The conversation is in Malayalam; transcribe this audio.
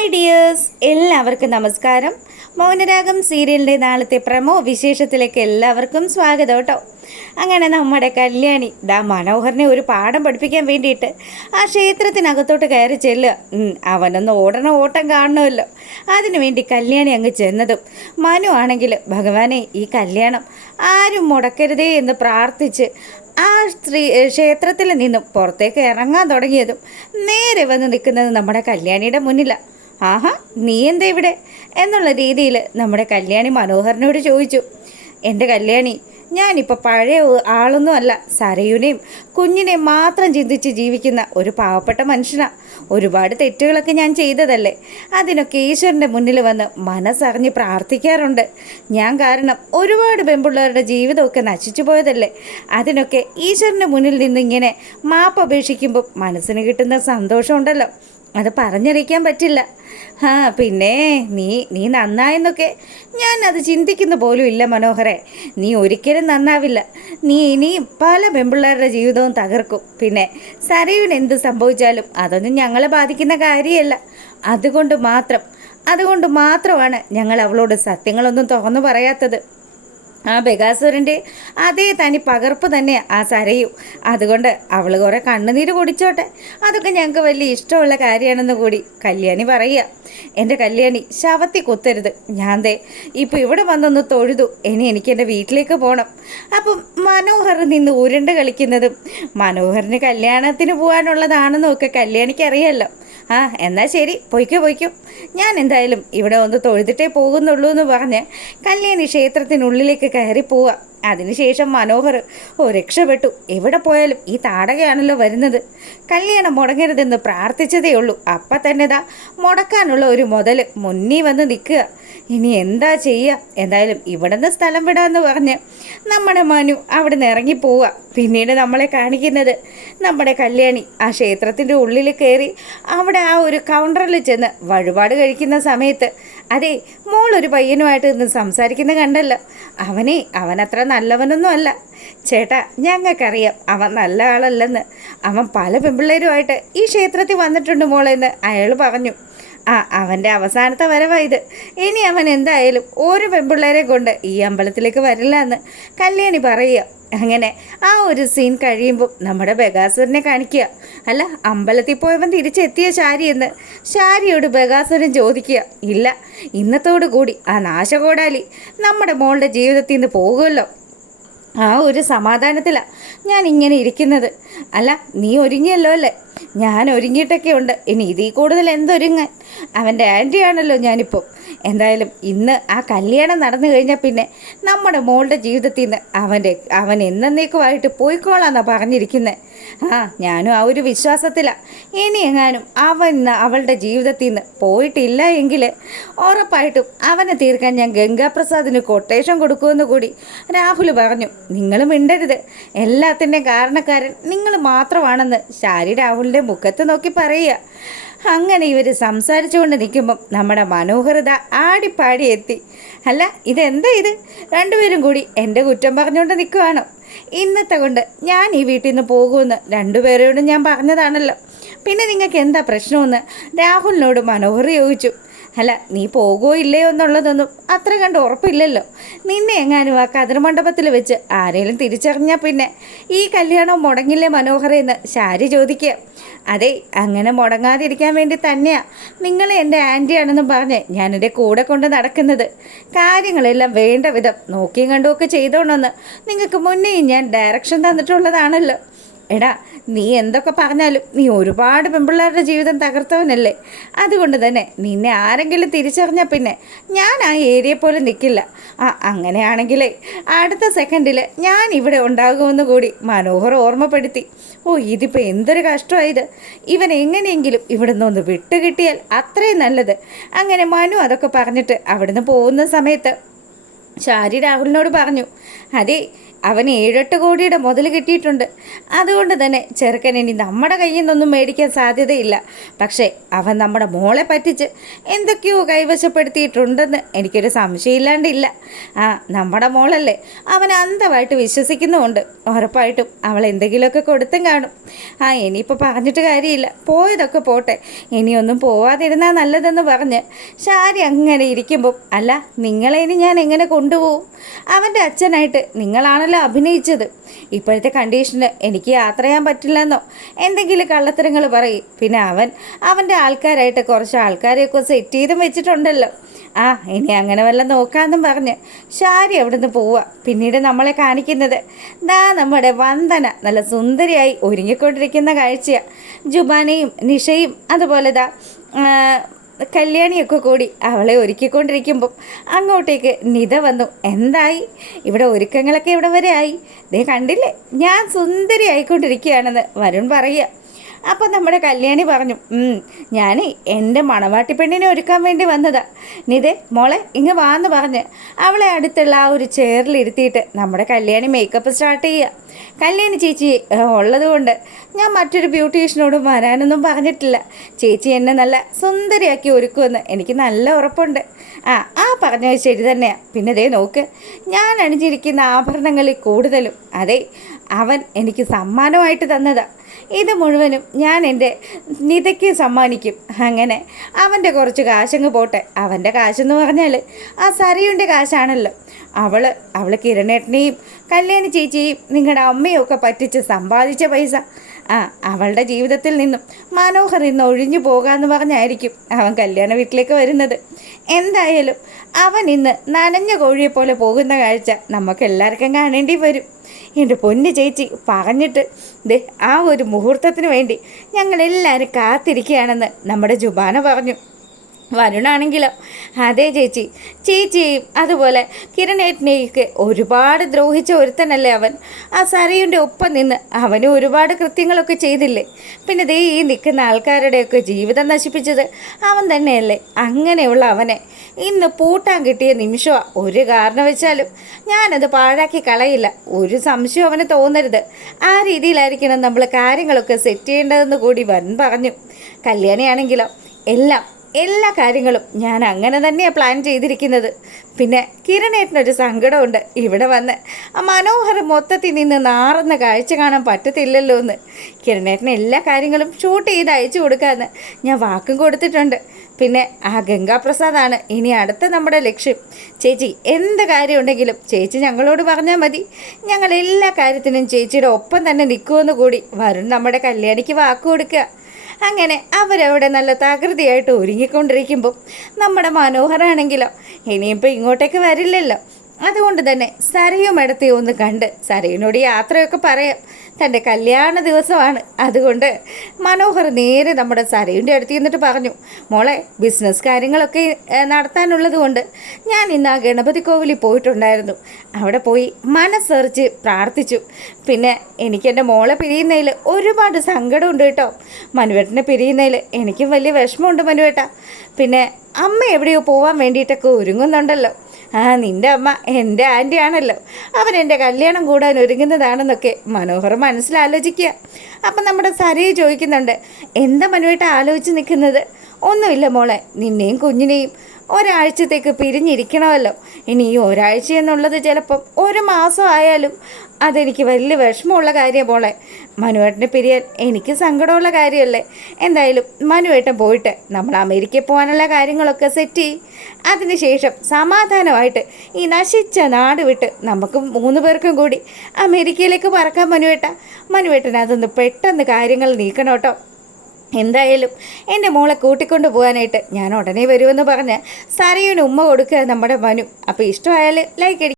ഹായ് ഡിയേഴ്സ്, എല്ലാവർക്കും നമസ്കാരം. മൗനരാഗം സീരിയലിൻ്റെ നാളത്തെ പ്രമോ വിശേഷത്തിലേക്ക് എല്ലാവർക്കും സ്വാഗതം കേട്ടോ. അങ്ങനെ നമ്മുടെ കല്യാണി മനോഹറിനെ ഒരു പാഠം പഠിപ്പിക്കാൻ വേണ്ടിയിട്ട് ആ ക്ഷേത്രത്തിനകത്തോട്ട് കയറി ചെല്ലുക. അവനൊന്ന് ഓട്ടം കാണണമല്ലോ. അതിനുവേണ്ടി കല്യാണി അങ്ങ് ചെന്നതും മനു ആണെങ്കിൽ ഭഗവാനെ ഈ കല്യാണം ആരും മുടക്കരുതേ എന്ന് പ്രാർത്ഥിച്ച് ആ ക്ഷേത്രത്തിൽ നിന്നും പുറത്തേക്ക് ഇറങ്ങാൻ തുടങ്ങിയതും നേരെ വന്ന് നിൽക്കുന്നത് നമ്മുടെ കല്യാണിയുടെ മുന്നിലാണ്. ആഹാ, നീ എന്താ ഇവിടെ എന്നുള്ള രീതിയിൽ നമ്മുടെ കല്യാണി മനോഹറിനോട് ചോദിച്ചു. എൻ്റെ കല്യാണി, ഞാനിപ്പോൾ പഴയ ആളൊന്നും അല്ല. സരയുനെയും കുഞ്ഞിനെയും മാത്രം ചിന്തിച്ച് ജീവിക്കുന്ന ഒരു പാവപ്പെട്ട മനുഷ്യനാണ്. ഒരുപാട് തെറ്റുകളൊക്കെ ഞാൻ ചെയ്തതല്ലേ. അതിനൊക്കെ ഈശ്വരൻ്റെ മുന്നിൽ വന്ന് മനസ്സറിഞ്ഞ് പ്രാർത്ഥിക്കാറുണ്ട്. ഞാൻ കാരണം ഒരുപാട് പെൺപിള്ളേരുടെ ജീവിതമൊക്കെ നശിച്ചു പോയതല്ലേ. അതിനൊക്കെ ഈശ്വരൻ്റെ മുന്നിൽ നിന്ന് ഇങ്ങനെ മാപ്പ് അപേക്ഷിക്കുമ്പോൾ മനസ്സിന് കിട്ടുന്ന സന്തോഷമുണ്ടല്ലോ, അത് പറഞ്ഞറിയിക്കാൻ പറ്റില്ല. പിന്നെ നീ നന്നായെന്നൊക്കെ ഞാൻ അത് ചിന്തിക്കുന്ന പോലും ഇല്ല മനോഹരെ. നീ ഒരിക്കലും നന്നാവില്ല. നീ ഇനിയും പല പെൺപിള്ളേരുടെ ജീവിതവും തകർക്കും. പിന്നെ സരയുവിന് എന്ത് സംഭവിച്ചാലും അതൊന്നും ഞങ്ങളെ ബാധിക്കുന്ന കാര്യമല്ല. അതുകൊണ്ട് മാത്രമാണ് ഞങ്ങൾ അവളോട് സത്യങ്ങളൊന്നും തുറന്നു പറയാത്തത്. ആ ബഗാസുരൻ്റെ അതേ തനി പകർപ്പ് തന്നെ ആ സരയും. അതുകൊണ്ട് അവൾ കുറേ കണ്ണുനീര് കുടിച്ചോട്ടെ, അതൊക്കെ ഞങ്ങൾക്ക് വലിയ ഇഷ്ടമുള്ള കാര്യമാണെന്ന് കൂടി കല്യാണി പറയുക. എൻ്റെ കല്യാണി, ശവത്തി കുത്തരുത്. ഞാൻ ഇപ്പോൾ ഇവിടെ വന്നൊന്ന് തൊഴുതു. എനിക്ക് എൻ്റെ വീട്ടിലേക്ക് പോകണം. അപ്പം മനോഹർ നിന്ന് ഉരുണ്ട് കളിക്കുന്നതും മനോഹറിന് കല്യാണത്തിന് പോകാനുള്ളതാണെന്നും ഒക്കെ കല്യാണിക്ക് അറിയാമല്ലോ. എന്നാൽ ശരി, പൊയ്ക്കോ. ഞാൻ എന്തായാലും ഇവിടെ ഒന്ന് തൊഴുതിട്ടേ പോകുന്നുള്ളൂ എന്ന് പറഞ്ഞ് കല്യാണി ക്ഷേത്രത്തിനുള്ളിലേക്ക് കയറി പോവുക. അതിനുശേഷം മനോഹർ രക്ഷപ്പെട്ടു. എവിടെ പോയാലും ഈ താടകയാണല്ലോ വരുന്നത്. കല്യാണം മുടങ്ങരുതെന്ന് പ്രാർത്ഥിച്ചതേ ഉള്ളൂ. അപ്പം തന്നെ മുടക്കാനുള്ള ഒരു മുതൽ മുന്നിൽ വന്ന് നിൽക്കുക. ഇനി എന്താ ചെയ്യുക? എന്തായാലും ഇവിടെ നിന്ന് സ്ഥലം വിടാമെന്ന് പറഞ്ഞ് നമ്മുടെ മനു അവിടെ നിന്ന് ഇറങ്ങിപ്പോവുക. പിന്നീട് നമ്മളെ കാണിക്കുന്നത് നമ്മുടെ കല്യാണി ആ ക്ഷേത്രത്തിൻ്റെ ഉള്ളിൽ കയറി അവിടെ ആ ഒരു കൗണ്ടറിൽ ചെന്ന് വഴിപാട് കഴിക്കുന്ന സമയത്ത് അതെ മോളൊരു പയ്യനുമായിട്ട് ഇന്ന് സംസാരിക്കുന്ന കണ്ടല്ലോ. അവനത്ര നല്ലവനൊന്നും അല്ല ചേട്ടാ. ഞങ്ങൾക്കറിയാം അവൻ നല്ല ആളല്ലെന്ന്. അവൻ പല പെൺപിള്ളേരുമായിട്ട് ഈ ക്ഷേത്രത്തിൽ വന്നിട്ടുണ്ട് മോളെന്ന് അയാൾ പറഞ്ഞു. അവൻ്റെ അവസാനത്തെ വരവായത്. ഇനി അവൻ എന്തായാലും ഒരു പെൺപിള്ളേരെ കൊണ്ട് ഈ അമ്പലത്തിലേക്ക് വരില്ല എന്ന് കല്യാണി പറയുക. അങ്ങനെ ആ ഒരു സീൻ കഴിയുമ്പോൾ നമ്മുടെ ബഗാസുരനെ കാണിക്കുക. അല്ല, അമ്പലത്തിൽ പോയവൻ തിരിച്ചെത്തിയ ശാരിയെന്ന് ശാരിയോട് ബഗാസുരൻ ചോദിക്കുക. ഇല്ല, ഇന്നത്തോടു കൂടി ആ നാശകോടാലി നമ്മുടെ മോളുടെ ജീവിതത്തിൽ നിന്ന് പോകുമല്ലോ. ആ ഒരു സമാധാനത്തിലാണ് ഞാൻ ഇങ്ങനെ ഇരിക്കുന്നത്. അല്ല, നീ ഒരുങ്ങിയല്ലോ അല്ലേ? ഞാൻ ഒരുങ്ങിയിട്ടൊക്കെ ഉണ്ട്. ഇനി ഇതിൽ കൂടുതൽ എന്തൊരുങ്ങാൻ? അവൻ്റെ ആൻറ്റിയാണല്ലോ ഞാനിപ്പോൾ. എന്തായാലും ഇന്ന് ആ കല്യാണം നടന്നു കഴിഞ്ഞാൽ പിന്നെ നമ്മുടെ മോളുടെ ജീവിതത്തിൽ നിന്ന് അവൻ എന്നേക്കുമായിട്ട് പോയിക്കോളാന്നാണ് പറഞ്ഞിരിക്കുന്നത്. ഞാനും ആ ഒരു വിശ്വാസത്തിലാണ്. ഇനി എങ്ങാനും അവളുടെ ജീവിതത്തിൽ നിന്ന് പോയിട്ടില്ല എങ്കിൽ ഉറപ്പായിട്ടും അവനെ തീർക്കാൻ ഞാൻ ഗംഗാപ്രസാദിന് കൊട്ടേഷൻ കൊടുക്കുമെന്ന് കൂടി രാഹുൽ പറഞ്ഞു. നിങ്ങൾ മിണ്ടരുത്. എല്ലാത്തിൻ്റെയും കാരണക്കാരൻ നിങ്ങൾ മാത്രമാണെന്ന് ശാരി രാഹുലിൻ്റെ മുഖത്ത് നോക്കി പറയുക. അങ്ങനെ ഇവർ സംസാരിച്ചുകൊണ്ട് നിൽക്കുമ്പം നമ്മുടെ മനോഹരത ആടിപ്പാടി എത്തി. അല്ല, ഇതെന്താ ഇത്? രണ്ടുപേരും കൂടി എൻ്റെ കുറ്റം പറഞ്ഞുകൊണ്ട് നിൽക്കുവാണോ? ഇന്നത്തെ കൊണ്ട് ഞാൻ ഈ വീട്ടിൽ നിന്ന് പോകുമെന്ന് രണ്ടുപേരോടും ഞാൻ പറഞ്ഞതാണല്ലോ. പിന്നെ നിങ്ങൾക്ക് എന്താ പ്രശ്നമെന്ന് രാഹുലിനോട് മനോഹർ ചോദിച്ചു. അല്ല, നീ പോകുമോ ഇല്ലയോ എന്നുള്ളതൊന്നും അത്ര കണ്ട് ഉറപ്പില്ലല്ലോ. നിന്നെ എങ്ങാനും ആ കതിർമണ്ഡപത്തിൽ വെച്ച് ആരെങ്കിലും തിരിച്ചറിഞ്ഞാൽ പിന്നെ ഈ കല്യാണം മുടങ്ങില്ലേ മനോഹരെന്ന് ശാരി ചോദിക്കുക. അതെ, അങ്ങനെ മുടങ്ങാതിരിക്കാൻ വേണ്ടി തന്നെയാണ് നിങ്ങൾ എൻ്റെ ആൻറ്റിയാണെന്നും പറഞ്ഞ് ഞാനെൻ്റെ കൂടെ കൊണ്ട് നടക്കുന്നത്. കാര്യങ്ങളെല്ലാം വേണ്ട വിധം നോക്കിയും കണ്ടുമൊക്കെ ചെയ്തോണമെന്ന് നിങ്ങൾക്ക് മുന്നേ ഞാൻ ഡയറക്ഷൻ തന്നിട്ടുള്ളതാണല്ലോ. എടാ, നീ എന്തൊക്കെ പറഞ്ഞാലും നീ ഒരുപാട് പെൺപിള്ളേരുടെ ജീവിതം തകർത്തവനല്ലേ. അതുകൊണ്ട് തന്നെ നിന്നെ ആരെങ്കിലും തിരിച്ചറിഞ്ഞാൽ പിന്നെ ഞാൻ ആ ഏരിയ പോലെ നിൽക്കില്ല. അങ്ങനെയാണെങ്കിലേ അടുത്ത സെക്കൻഡിൽ ഞാൻ ഇവിടെ ഉണ്ടാകുമെന്ന് കൂടി മനോഹർ ഓർമ്മപ്പെടുത്തി. ഇതിപ്പോൾ എന്തൊരു കഷ്ടമായത്. ഇവൻ എങ്ങനെയെങ്കിലും ഇവിടെ നിന്നൊന്ന് വിട്ടുകിട്ടിയാൽ അത്രയും നല്ലത്. അങ്ങനെ മനു അതൊക്കെ പറഞ്ഞിട്ട് അവിടുന്ന് പോകുന്ന സമയത്ത് ശാരി രാഹുലിനോട് പറഞ്ഞു. അതെ, അവന് 7-8 കോടിയുടെ മുതൽ കിട്ടിയിട്ടുണ്ട്. അതുകൊണ്ട് തന്നെ ചെറുക്കൻ ഇനി നമ്മുടെ കയ്യിൽ നിന്നൊന്നും മേടിക്കാൻ സാധ്യതയില്ല. പക്ഷേ അവൻ നമ്മുടെ മോളെ പറ്റിച്ച് എന്തൊക്കെയോ കൈവശപ്പെടുത്തിയിട്ടുണ്ടെന്ന് എനിക്കൊരു സംശയമില്ലാണ്ടില്ല. നമ്മുടെ മോളല്ലേ, അവൻ അന്ധമായിട്ട് വിശ്വസിക്കുന്നുമുണ്ട്. ഉറപ്പായിട്ടും അവൾ എന്തെങ്കിലുമൊക്കെ കൊടുത്തും കാണും. ഇനിയിപ്പോൾ പറഞ്ഞിട്ട് കാര്യമില്ല, പോയതൊക്കെ പോട്ടെ, ഇനിയൊന്നും പോവാതിരുന്നാൽ നല്ലതെന്ന് പറഞ്ഞ് ശാരി അങ്ങനെ ഇരിക്കുമ്പം, അല്ല നിങ്ങളെ ഇനി ഞാൻ എങ്ങനെ കൊണ്ടുപോകും? അവൻ്റെ അച്ഛനായിട്ട് നിങ്ങളാണല്ലോ അഭിനയിച്ചത്. ഇപ്പോഴത്തെ കണ്ടീഷന് എനിക്ക് യാത്ര ചെയ്യാൻ പറ്റില്ലെന്നോ എന്തെങ്കിലും കള്ളത്തരങ്ങൾ പറയും. പിന്നെ അവൻ്റെ ആൾക്കാരായിട്ട് കുറച്ച് ആൾക്കാരെയൊക്കെ സെറ്റ് ചെയ്തും വെച്ചിട്ടുണ്ടല്ലോ. ഇനി അങ്ങനെ വല്ല നോക്കാമെന്നും പറഞ്ഞ് ശാരി അവിടുന്ന് പോവുക. പിന്നീട് നമ്മളെ കാണിക്കുന്നത് നമ്മുടെ വന്ദന നല്ല സുന്ദരിയായി ഒരുങ്ങിക്കൊണ്ടിരിക്കുന്ന കാഴ്ചയാണ്. ജുബാനയും നിഷയും അതുപോലെ കല്യാണിയൊക്കെ കൂടി അവളെ ഒരുക്കിക്കൊണ്ടിരിക്കുമ്പം അങ്ങോട്ടേക്ക് നിത വന്നു. എന്തായി ഇവിടെ ഒരുക്കങ്ങളൊക്കെ ഇവിടെ വരെ ആയി? ദേ കണ്ടില്ലേ, ഞാൻ സുന്ദരി ആയിക്കൊണ്ടിരിക്കുകയാണെന്ന് വരുൺ പറയുക. അപ്പം നമ്മുടെ കല്യാണി പറഞ്ഞു, ഞാൻ എൻ്റെ മണവാട്ടി പെണ്ണിനെ ഒരുക്കാൻ വേണ്ടി വന്നതാ. നിതേ മോളെ ഇങ്ങ് വാന്ന് പറഞ്ഞ് അവളെ അടുത്തുള്ള ആ ഒരു ചെയറിലിരുത്തിയിട്ട് നമ്മുടെ കല്യാണി മേക്കപ്പ് സ്റ്റാർട്ട് ചെയ്യുക. കല്യാണി ചേച്ചി ഉള്ളത് കൊണ്ട് ഞാൻ മറ്റൊരു ബ്യൂട്ടീഷ്യനോടും വരാനൊന്നും പറഞ്ഞിട്ടില്ല. ചേച്ചി എന്നെ നല്ല സുന്ദരിയാക്കി ഒരുക്കുമെന്ന് എനിക്ക് നല്ല ഉറപ്പുണ്ട്. പറഞ്ഞത് ശരി തന്നെയാണ്. പിന്നെ ദേ നോക്ക്, ഞാൻ അണിഞ്ഞിരിക്കുന്ന ആഭരണങ്ങളിൽ കൂടുതലും അവൻ എനിക്ക് സമ്മാനമായിട്ട് തന്നതാ. ഇത് മുഴുവനും ഞാൻ എൻ്റെ നിതയ്ക്ക് സമ്മാനിക്കും. അങ്ങനെ അവൻ്റെ കുറച്ച് കാശങ്ങ് പോട്ടെ. അവൻ്റെ കാശെന്ന് പറഞ്ഞാൽ ആ സരയുടെ കാശാണല്ലോ. അവൾ കിരണേട്ടനെയും കല്യാണി ചേച്ചിയെയും നിങ്ങളുടെ അമ്മയും ഒക്കെ പറ്റിച്ച് സമ്പാദിച്ച പൈസ അവളുടെ ജീവിതത്തിൽ നിന്നും മനോഹർ ഇന്ന് ഒഴിഞ്ഞു പോകാമെന്ന് പറഞ്ഞായിരിക്കും അവൻ കല്യാണ വീട്ടിലേക്ക് വരുന്നത്. എന്തായാലും അവൻ ഇന്ന് നനഞ്ഞ കോഴിയെപ്പോലെ പോകുന്ന കാഴ്ച നമുക്കെല്ലാവർക്കും കാണേണ്ടി വരും. എൻ്റെ പൊന്നു ചേച്ചി പറഞ്ഞിട്ട് ആ ഒരു മുഹൂർത്തത്തിന് വേണ്ടി ഞങ്ങളെല്ലാവരും കാത്തിരിക്കുകയാണെന്ന് നമ്മുടെ ജുബാന പറഞ്ഞു. വരുണാണെങ്കിലോ അതേ ചേച്ചിയും അതുപോലെ കിരണേട്ടനെയൊക്കെ ഒരുപാട് ദ്രോഹിച്ച ഒരുത്തനല്ലേ അവൻ. ആ സരയുടെ ഒപ്പം നിന്ന് അവന് ഒരുപാട് കൃത്യങ്ങളൊക്കെ ചെയ്തില്ലേ. പിന്നെ ഈ നിൽക്കുന്ന ആൾക്കാരുടെയൊക്കെ ജീവിതം നശിപ്പിച്ചത് അവൻ തന്നെയല്ലേ. അങ്ങനെയുള്ള അവനെ ഇന്ന് പൂട്ടാൻ കിട്ടിയ നിമിഷമാണ്. ഒരു കാരണവശാലും ഞാനത് പാഴാക്കി കളയില്ല. ഒരു സംശയം അവന് തോന്നരുത്. ആ രീതിയിലായിരിക്കണം നമ്മൾ കാര്യങ്ങളൊക്കെ സെറ്റ് ചെയ്യേണ്ടതെന്ന് കൂടി പറഞ്ഞു. കല്യാണിയാണെങ്കിലോ എല്ലാ കാര്യങ്ങളും ഞാൻ അങ്ങനെ തന്നെയാണ് പ്ലാൻ ചെയ്തിരിക്കുന്നത്. പിന്നെ കിരണേട്ടനൊരു സങ്കടമുണ്ട്, ഇവിടെ വന്ന് ആ മനോഹരം മൊത്തത്തിൽ നിന്ന് നാറുന്ന കാഴ്ച കാണാൻ പറ്റത്തില്ലല്ലോ എന്ന്. കിരണേട്ടന് എല്ലാ കാര്യങ്ങളും ഷൂട്ട് ചെയ്ത് അയച്ചു കൊടുക്കാമെന്ന് ഞാൻ വാക്കും കൊടുത്തിട്ടുണ്ട്. പിന്നെ ആ ഗംഗാപ്രസാദാണ് ഇനി അടുത്ത നമ്മുടെ ലക്ഷ്യം. ചേച്ചി എന്ത് കാര്യമുണ്ടെങ്കിലും ചേച്ചി ഞങ്ങളോട് പറഞ്ഞാൽ മതി. ഞങ്ങൾ എല്ലാ കാര്യത്തിനും ചേച്ചിയുടെ ഒപ്പം തന്നെ നിൽക്കുമെന്ന് കൂടി വരുൺ നമ്മുടെ കല്യാണിക്ക് വാക്ക് കൊടുക്കുക. അങ്ങനെ അവരവിടെ നല്ല തകൃതിയായിട്ട് ഒരുങ്ങിക്കൊണ്ടിരിക്കുമ്പോൾ നമ്മുടെ മനോഹരാണെങ്കിലോ ഇനിയിപ്പോൾ ഇങ്ങോട്ടേക്ക് വരില്ലല്ലോ. അതുകൊണ്ട് തന്നെ സരയും ഇടത്തെയും ഒന്ന് കണ്ട് സരയിനോട് യാത്രയൊക്കെ പറയാം. തൻ്റെ കല്യാണ ദിവസമാണ്. അതുകൊണ്ട് മനോഹർ നേരെ നമ്മുടെ സരയുടെ അടുത്ത് ചെന്നിട്ട് പറഞ്ഞു, മോളെ ബിസിനസ് കാര്യങ്ങളൊക്കെ നടത്താനുള്ളത് കൊണ്ട് ഞാൻ ഇന്ന് ആ ഗണപതി കോവിലിൽ പോയിട്ടുണ്ടായിരുന്നു. അവിടെ പോയി മനസ്സറിച്ച് പ്രാർത്ഥിച്ചു. പിന്നെ എനിക്കെൻ്റെ മോളെ പിരിയുന്നതിൽ ഒരുപാട് സങ്കടമുണ്ട് കേട്ടോ. മനുവേട്ടനെ പിരിയുന്നതിൽ എനിക്കും വലിയ വിഷമമുണ്ട് മനുവേട്ട. പിന്നെ അമ്മ എവിടെയോ പോകാൻ വേണ്ടിയിട്ടൊക്കെ ഒരുങ്ങുന്നുണ്ടല്ലോ. നിൻ്റെ അമ്മ എൻ്റെ ആൻറ്റി ആണല്ലോ, അവരെൻ്റെ കല്യാണം കൂടാൻ ഒരുങ്ങുന്നതാണെന്നൊക്കെ മനോഹർ മനസ്സിലാലോചിക്കുക. അപ്പം നമ്മുടെ സരയെ ചോദിക്കുന്നുണ്ട്, എന്താ മനുവായിട്ട് ആലോചിച്ച് നിൽക്കുന്നത്? ഒന്നുമില്ല മോളെ, നിന്നെയും കുഞ്ഞിനെയും ഒരാഴ്ചത്തേക്ക് പിരിഞ്ഞിരിക്കണമല്ലോ. ഇനി ഈ ഒരാഴ്ച എന്നുള്ളത് ചിലപ്പം 1 മാസം ആയാലും അതെനിക്ക് വലിയ വിഷമമുള്ള കാര്യം മോളെ. മനുവേട്ടനെ പിരിയാൻ എനിക്ക് സങ്കടമുള്ള കാര്യമല്ലേ. എന്തായാലും മനുവേട്ടൻ പോയിട്ട് നമ്മൾ അമേരിക്കയിൽ പോകാനുള്ള കാര്യങ്ങളൊക്കെ സെറ്റ് ചെയ്യും. അതിനുശേഷം സമാധാനമായിട്ട് ഈ നശിച്ച നാട് വിട്ട് നമുക്ക് 3 പേർക്കും കൂടി അമേരിക്കയിലേക്ക് പറക്കാം മനുവേട്ടൻ അതൊന്ന് പെട്ടെന്ന് കാര്യങ്ങൾ നീക്കണം കേട്ടോ. എന്തായാലും എൻ്റെ മോളെ കൂട്ടിക്കൊണ്ട് പോകാനായിട്ട് ഞാൻ ഉടനെ വരുമെന്ന് പറഞ്ഞ് സരയുന് ഉമ്മ കൊടുക്കുക നമ്മുടെ മനു. അപ്പോൾ ഇഷ്ടമായാൽ ലൈക്ക് അടിക്കുക.